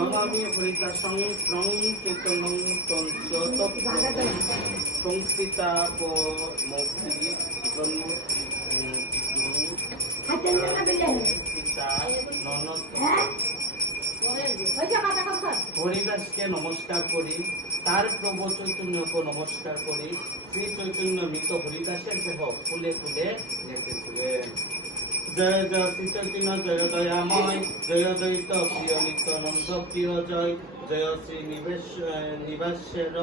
নমামি হরিদাসং prong তৎপ্রভু সংস্থিতা মুক্তি হরিদাসকে নমস্কার করি তার প্রভু চৈতন্যকে নমস্কার করি শ্রী চৈতন্য মৃত হরিদাসের দেহ ফুলে ফুলে রেখেছিলেন জয় জয় শ্রী চৈতন্য জয় দয়াময় জয় দৈত প্রিয় নিত্যানন্দ প্রিয় জয় জয় শ্রী নিবেশ নিবাসের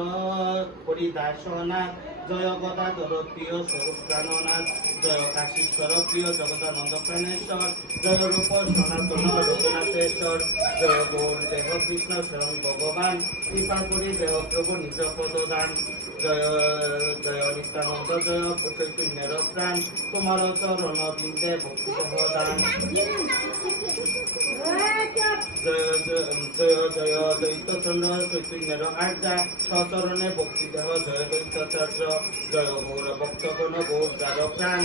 হরিদাসনাথ জয় গদাধর প্রিয় স্বরূপ প্রাণনাথ জয় কাশীশ্বর প্রিয় জগদানন্দ প্রাণেশ্বর জয় রূপ সনাতন রঘুনাথেশ্বর জয় গৌর দেহ কৃষ্ণ শরণ ভগবান কৃপা করি দেহ প্রভু নিজ পদদান জয় জয় নিত্যানন্দ জয় চৈতন্যের প্রাণ তোমার চরণ বিন্দে ভক্তি দান আর্যা সচরণে ভক্তি দেহ জয় দৈতাচার্য জয় গৌর ভক্তগণ গৌর যার প্রাণ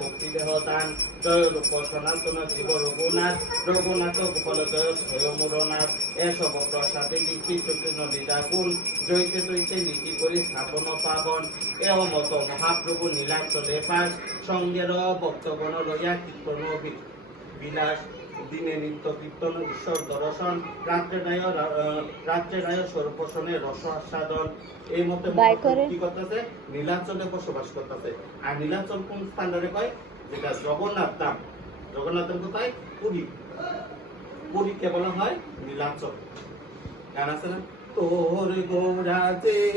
ভক্তি দেহ দান জয় রূপ সনাতন জীব রঘুনাথ রঘুনাথ গোপাল জয় এসব প্রসাদে লিখি চৈতন্য লীলাকুল জয়তে তৈতে লিখি করি স্থাপন পাবন এও মত মহাপ্রভু নীলাচলে পাশ সঙ্গের ভক্তগণ লইয়া কীর্তন বিলাস দিনে নিত্য কীর্তন ঈশ্বর দর্শন রাত্রে রায় রাত্রে রায় সর্বসনে রস আস্বাদন। এই মতে। কি করতেছে? নীলাচলে বসবাস করতেছে। আর নীলাচল কোন স্থানে কয়? যেটা জগন্নাথ ধাম। জগন্নাথ ধাম কোথায়? পুরী। পুরীকে বলা হয় নীলাচল। গান আছে না? তোর গোরাজে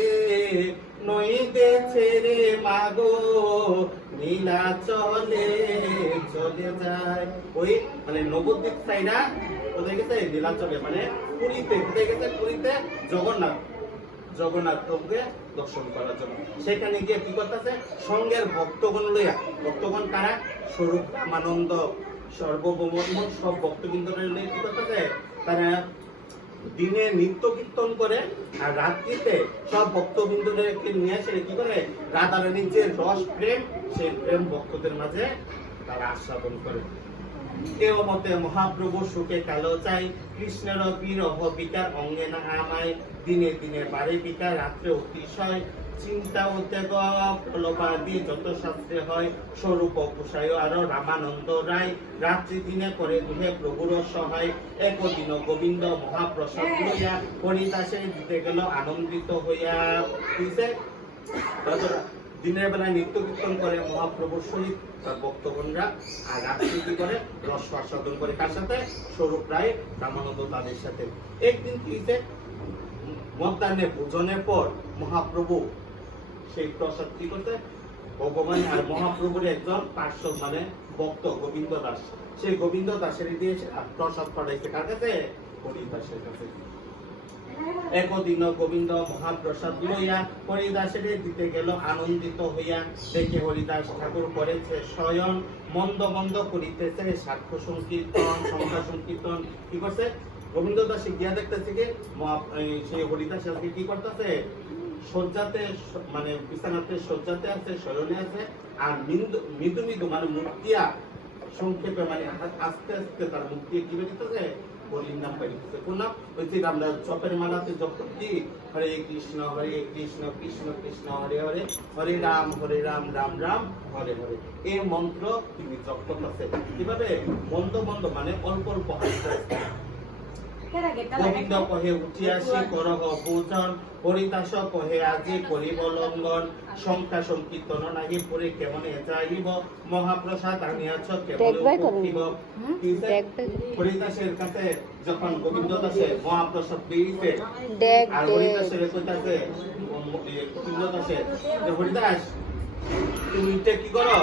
নইতেছে রে মাগো নীলাচলে মানে নীলাচলে মানে পুরীতে গেছে? পুরীতে জগন্নাথ জগন্নাথ দর্শন করার জন্য। সেখানে গিয়ে কি স্বরূপ রামানন্দ সর্বভৌম সব ভক্তবৃন্দ কি করতেছে? তারা দিনে নিত্য কীর্তন করে আর রাত্রিতে সব ভক্তবৃন্দদেরকে নিয়ে আসে কি করে? রাধারানীর যে রস প্রেম, সেই প্রেম ভক্তদের মাঝে তারা আস্বাদন করে। কেউ মতে মহাপ্রভু সুখে কালো চাই, কৃষ্ণের বিরহ বিকার অঙ্গে না আমায়। দিনে দিনে বাড়ে বিকার, রাত্রে অতিশয়। চিন্তা উদ্বেগ প্রলোভাদি যত শাস্ত্রে হয়, স্বরূপ কুশায় আর রামানন্দ রায়। রাত্রি দিনে করে দুহে প্রভুর সহায়। একদিন গোবিন্দ মহাপ্রসাদ লইয়া হরিদাসে দিতে গেল আনন্দিত হইয়া। দিনের বেলায় নৃত্য কীর্তন করে মহাপ্রভুর সহিত তার ভক্তগণরা, আর রাত্রি কি করে, রস আস্বাদন করে। কার সাথে স্বরূপ রায় রামানন্দ তাদের সাথে। একদিন কি মধ্যাহ্নে ভোজনের পর মহাপ্রভু সেই প্রসাদ কি করতে ভগবান আর মহাপ্রভুর একজন পার্শ্ব মানে ভক্ত গোবিন্দ দাস। সেই গোবিন্দ দাসের দিয়ে প্রসাদ পাঠাইছে কার কাছে? হরিদাসের কাছে। একদিন গোবিন্দ মহাপ্রসাদ লইয়া হরিদাসের দিতে গেল, আনন্দিত হইয়া দেখে হরিদাস ঠাকুর করেছে স্বয়ং মন্দ মন্দ করিতেছে, সাক্ষ্য সংকীর্তন, সংখ্যা সংকীর্তন। কি করছে? গোবিন্দ দাস গিয়া দেখতেছে কি সেই হরিদাস আজকে কি করতেছে? শয্যাতে মানে বিছানাতে শয্যাতে আছে, শয়নে আছে, আর মৃদু মৃদু মানে মুক্তিয়া সংক্ষেপে মানে আস্তে আস্তে তার মুখ কি বেরিতেছে? নাম বেরিতেছে কোন ওই যে আমরা জপের মালাতে জপ কি হরে কৃষ্ণ হরে কৃষ্ণ কৃষ্ণ কৃষ্ণ, হরে হরে হরে রাম হরে রাম রাম রাম, হরে হরে। এই মন্ত্র তিনি জপ করতেছে। কীভাবে? মন্দ মন্দ মানে অল্প অল্প গোবিন্দ কহে উঠিয়াসি করহ পূজন হরিদাস কহে আজি করিব লঙ্ঘন সংখ্যা সংকীর্তন নাহি পুরে কেমনে যাইব? মহাপ্রসাদ আনিয়াছ হরিদাসের কাছে যখন গোবিন্দ দাসে মহাপ্রসাদ দিয়েছে দেখ আর দেখ। হরিদাসের কইতাছে গোবিন্দ দাসে যে হরিদাস তুমি কি করো?